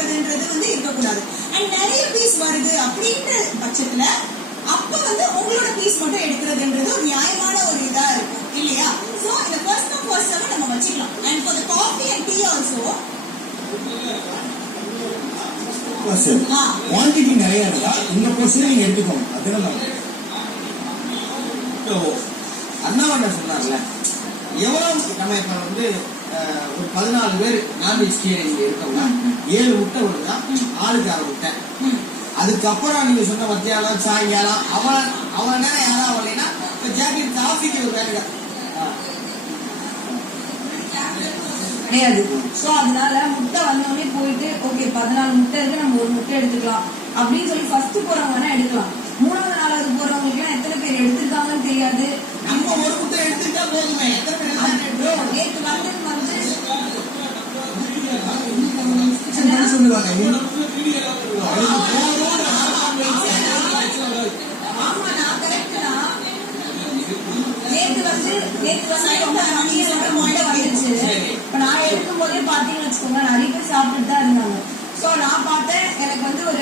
கொடுக்கறதுன்றது வந்து இருக்கக்கூடாது. அண்ட் நிறைய பீஸ் வருது அப்படின்ற பட்சத்துல அப்ப வந்து உங்களோட பீஸ் மட்டும் எடுக்கிறதுன்றது ஒரு நியாயமான ஒரு இதா இருக்கும் இல்லையா? சோ இந்த ஃபர்ஸ்ட் கம் ஃபர்ஸ்ட் சர்வ் நம்ம வச்சுக்கலாம். And for the coffee and tea also quantity நிறைய இருந்தா இந்த போர்ஷன் நீங்க எடுத்துக்கோங்க. அதுதான் அண்ணாவண்ண சொன்னார்ல, எவ்வளவு நம்ம இப்ப வந்து ஒரு 14 பேர் நான்வெஜிடேரியன் இருக்கோம்னா 7 முட்டை வருதா, ஆளுக்கு 6 முட்டை. அதுக்கப்புறம் நீங்க சொன்ன மத்தியானம் சாயங்காலம் அவன் நேரம் யாரும் வரலைன்னா இப்ப ஜாக்கெட் காஃபிக்கு ஒரு வேலை கிடையாது. சோ அதனால முட்டை வந்தோடனே போயிட்டு ஓகே 14 முட்டை இருக்கு, நம்ம ஒரு முட்டை எடுத்துக்கலாம் அப்படின்னு சொல்லி ஃபர்ஸ்ட் போறவங்க வேணா எடுக்கலாம். 3வது 4வது போறவங்களுக்கு எல்லாம் எத்தனை பேர் எடுத்திருக்காங்கன்னு தெரியாது. நம்ம ஒரு முட்டை எடுத்துட்டா போதுமே. எத்தனை பேர் நேற்று வந்து சொல்லுவாங்க. ஆமா நான் கரெக்ட் தான். நேற்று வந்து வந்துச்சு. இப்ப நான் எடுக்கும் போதே பாத்தீங்கன்னு வச்சுக்கோங்க, நிறைய பேர் சாப்பிட்டுட்டு தான் இருந்தாங்க. சோ நான் பார்த்தேன் எனக்கு வந்து ஒரு